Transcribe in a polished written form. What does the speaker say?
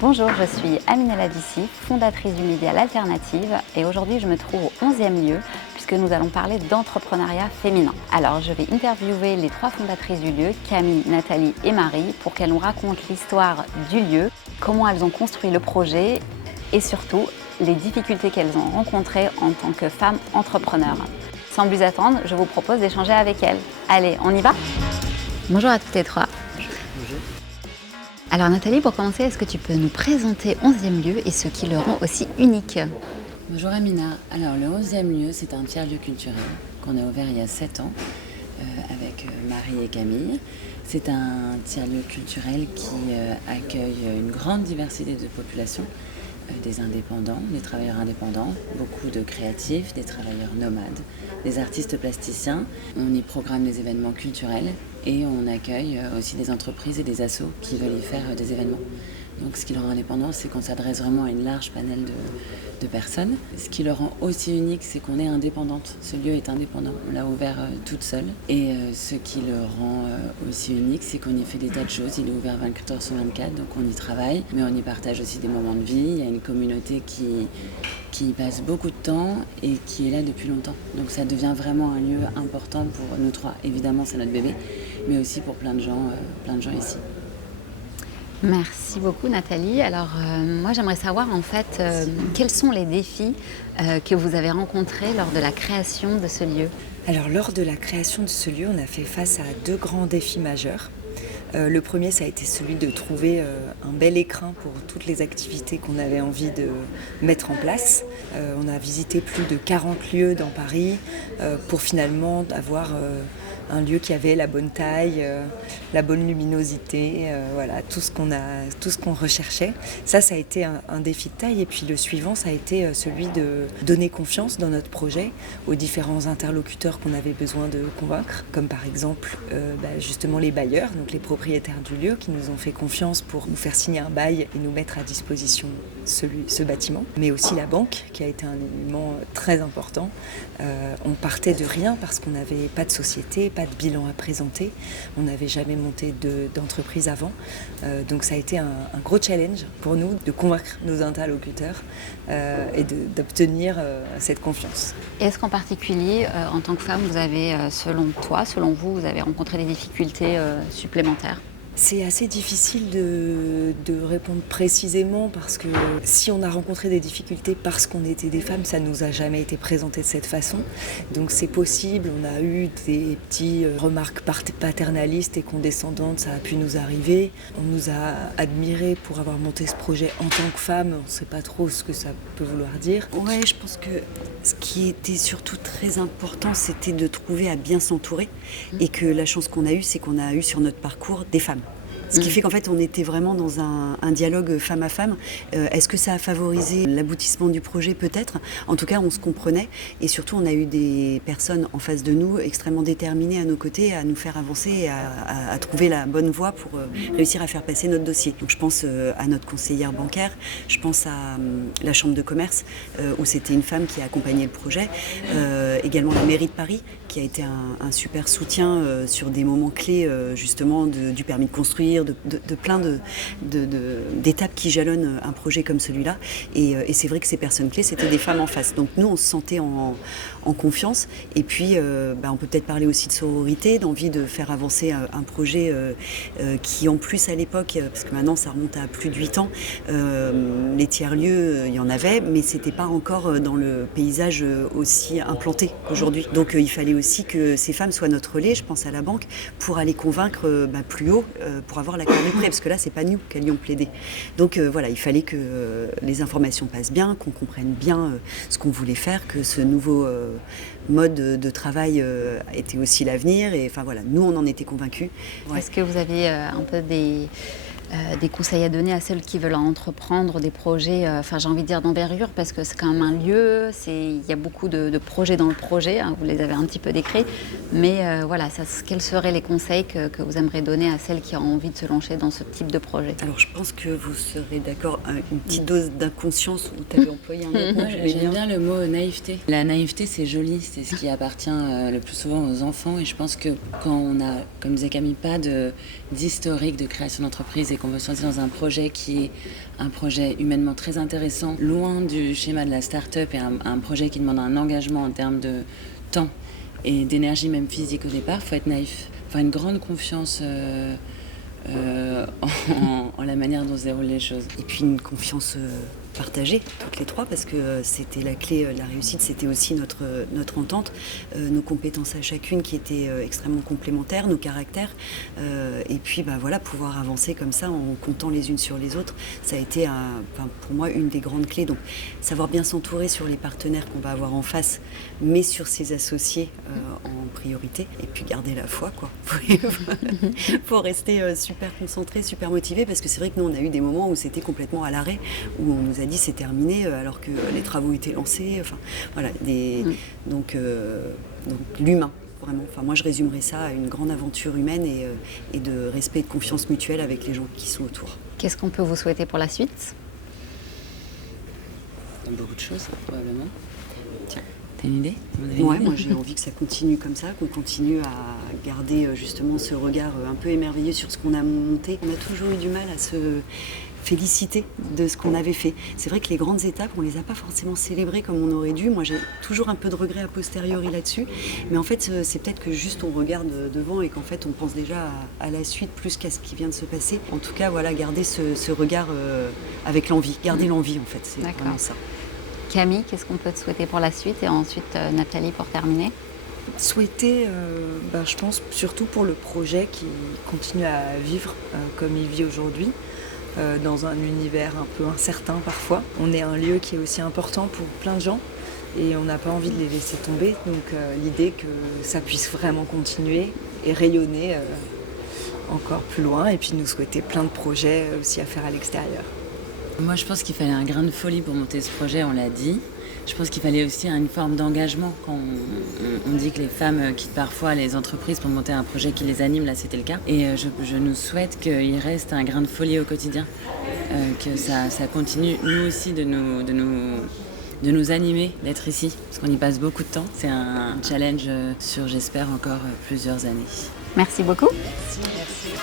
Bonjour, je suis Amina Labissi, fondatrice du média L'Alternative et aujourd'hui je me trouve au 11e lieu puisque nous allons parler d'entrepreneuriat féminin. Alors je vais interviewer les 3 fondatrices du lieu, Camille, Nathalie et Marie, pour qu'elles nous racontent l'histoire du lieu, comment elles ont construit le projet et surtout les difficultés qu'elles ont rencontrées en tant que femmes entrepreneurs. Sans plus attendre, je vous propose d'échanger avec elles. Allez, on y va? Bonjour à toutes les 3. Bonjour. Alors Nathalie, pour commencer, est-ce que tu peux nous présenter 11e lieu et ce qui le rend aussi unique? Bonjour Amina. Alors le 11e lieu, c'est un tiers-lieu culturel qu'on a ouvert il y a 7 ans avec Marie et Camille. C'est un tiers-lieu culturel qui accueille une grande diversité de populations, des indépendants, des travailleurs indépendants, beaucoup de créatifs, des travailleurs nomades, des artistes plasticiens. On y programme des événements culturels et on accueille aussi des entreprises et des assos qui veulent y faire des événements. Donc ce qui le rend indépendant, c'est qu'on s'adresse vraiment à une large panel de personnes. Ce qui le rend aussi unique, c'est qu'on est indépendante. Ce lieu est indépendant. On l'a ouvert toute seule. Et ce qui le rend aussi unique, c'est qu'on y fait des tas de choses. Il est ouvert 24 heures sur 24, donc on y travaille. Mais on y partage aussi des moments de vie. Il y a une communauté qui y passe beaucoup de temps et qui est là depuis longtemps. Donc ça devient vraiment un lieu important pour nous 3. Évidemment, c'est notre bébé, mais aussi pour plein de gens ici. Merci beaucoup Nathalie. Alors moi j'aimerais savoir en fait quels sont les défis que vous avez rencontrés lors de la création de ce lieu. Alors lors de la création de ce lieu, on a fait face à 2 grands défis majeurs. Le premier, ça a été celui de trouver un bel écrin pour toutes les activités qu'on avait envie de mettre en place. On a visité plus de 40 lieux dans Paris pour finalement avoir un lieu qui avait la bonne taille, la bonne luminosité, voilà, tout ce qu'on recherchait. Ça a été un défi de taille. Et puis le suivant, ça a été celui de donner confiance dans notre projet aux différents interlocuteurs qu'on avait besoin de convaincre, comme par exemple justement les bailleurs, donc les propriétaires du lieu qui nous ont fait confiance pour nous faire signer un bail et nous mettre à disposition ce bâtiment, mais aussi la banque qui a été un élément très important. On partait de rien parce qu'on n'avait pas de société, pas de bilan à présenter, on n'avait jamais monté d'entreprise avant, donc ça a été un gros challenge pour nous de convaincre nos interlocuteurs et d'obtenir cette confiance. Est-ce qu'en particulier, en tant que femme, vous avez, selon vous, vous avez rencontré des difficultés supplémentaires? C'est assez difficile de répondre précisément parce que si on a rencontré des difficultés parce qu'on était des femmes, ça ne nous a jamais été présenté de cette façon. Donc c'est possible, on a eu des petites remarques paternalistes et condescendantes, ça a pu nous arriver. On nous a admirés pour avoir monté ce projet en tant que femme, on ne sait pas trop ce que ça peut vouloir dire. Ouais, je pense que ce qui était surtout très important, c'était de trouver à bien s'entourer et que la chance qu'on a eue, c'est qu'on a eu sur notre parcours des femmes. Ce qui fait qu'en fait, on était vraiment dans un dialogue femme à femme. Est-ce que ça a favorisé l'aboutissement du projet? Peut-être. En tout cas, on se comprenait. Et surtout, on a eu des personnes en face de nous extrêmement déterminées à nos côtés, à nous faire avancer et à trouver la bonne voie pour réussir à faire passer notre dossier. Donc, je pense à notre conseillère bancaire. Je pense à la chambre de commerce, où c'était une femme qui a accompagné le projet. Également la mairie de Paris, qui a été un super soutien sur des moments clés, justement, du permis de construire, de plein d'étapes qui jalonnent un projet comme celui-là. Et c'est vrai que ces personnes clés, c'était des femmes en face. Donc nous, on se sentait en confiance. Et puis, on peut peut-être parler aussi de sororité, d'envie de faire avancer un projet qui, en plus, à l'époque, parce que maintenant, ça remonte à plus de 8 ans, les tiers-lieux, il y en avait, mais c'était pas encore dans le paysage aussi implanté aujourd'hui. Donc il fallait aussi que ces femmes soient notre relais, je pense à la banque, pour aller convaincre plus haut, pour avoir l'accord du prêt, parce que là, c'est pas nous qui allions plaider. Donc voilà, il fallait que les informations passent bien, qu'on comprenne bien ce qu'on voulait faire, que ce nouveau mode de travail était aussi l'avenir. Et enfin voilà, nous, on en était convaincus. Ouais. Est-ce que vous avez un peu des conseils à donner à celles qui veulent entreprendre des projets, j'ai envie de dire d'envergure, parce que c'est quand même un lieu, il y a beaucoup de projets dans le projet, hein, vous les avez un petit peu décrits, mais quels seraient les conseils que vous aimeriez donner à celles qui ont envie de se lancer dans ce type de projet? Alors je pense que vous serez d'accord, une petite dose d'inconscience, où tu avais employé un autre mot, J'aime bien le mot naïveté. La naïveté, c'est joli, c'est ce qui appartient le plus souvent aux enfants. Et je pense que quand on a, comme disait Camille, pas d'historique de création d'entreprise et qu'on veut se lancer dans un projet qui est un projet humainement très intéressant, loin du schéma de la start-up et un projet qui demande un engagement en termes de temps et d'énergie même physique au départ, il faut être naïf. Il faut avoir une grande confiance en la manière dont se déroulent les choses. Et puis une confiance partagée, toutes les trois, parce que c'était la clé de la réussite, c'était aussi notre entente, nos compétences à chacune qui étaient extrêmement complémentaires, nos caractères, et puis voilà, pouvoir avancer comme ça en comptant les unes sur les autres, ça a été pour moi une des grandes clés. Donc savoir bien s'entourer sur les partenaires qu'on va avoir en face, mais sur ses associés en priorité, et puis garder la foi, quoi. Faut rester super concentré, super motivé, parce que c'est vrai que nous on a eu des moments où c'était complètement à l'arrêt, où on nous a dit c'est terminé alors que les travaux étaient lancés, enfin voilà, donc l'humain vraiment, enfin moi je résumerais ça à une grande aventure humaine et de respect et de confiance mutuelle avec les gens qui sont autour. Qu'est-ce qu'on peut vous souhaiter pour la suite? Beaucoup de choses, probablement. Tiens, t'as une idée? Ouais, moi j'ai envie que ça continue comme ça, qu'on continue à garder justement ce regard un peu émerveillé sur ce qu'on a monté. On a toujours eu du mal à se féliciter de ce qu'on avait fait. C'est vrai que les grandes étapes, on les a pas forcément célébrées comme on aurait dû. Moi j'ai toujours un peu de regret a posteriori là-dessus, mais en fait c'est peut-être que juste on regarde devant et qu'en fait on pense déjà à la suite plus qu'à ce qui vient de se passer. En tout cas voilà, garder ce regard avec l'envie, garder l'envie en fait, c'est vraiment ça. Camille, qu'est-ce qu'on peut te souhaiter pour la suite? Et ensuite Nathalie pour terminer. Souhaiter, je pense surtout pour le projet qui continue à vivre comme il vit aujourd'hui, dans un univers un peu incertain parfois. On est un lieu qui est aussi important pour plein de gens et on n'a pas envie de les laisser tomber. Donc l'idée que ça puisse vraiment continuer et rayonner encore plus loin, et puis nous souhaiter plein de projets aussi à faire à l'extérieur. Moi, je pense qu'il fallait un grain de folie pour monter ce projet, on l'a dit. Je pense qu'il fallait aussi une forme d'engagement. Quand on dit que les femmes quittent parfois les entreprises pour monter un projet qui les anime, là c'était le cas. Et je nous souhaite qu'il reste un grain de folie au quotidien, que ça continue nous aussi de nous animer, d'être ici, parce qu'on y passe beaucoup de temps. C'est un challenge sur, j'espère, encore plusieurs années. Merci beaucoup. Merci.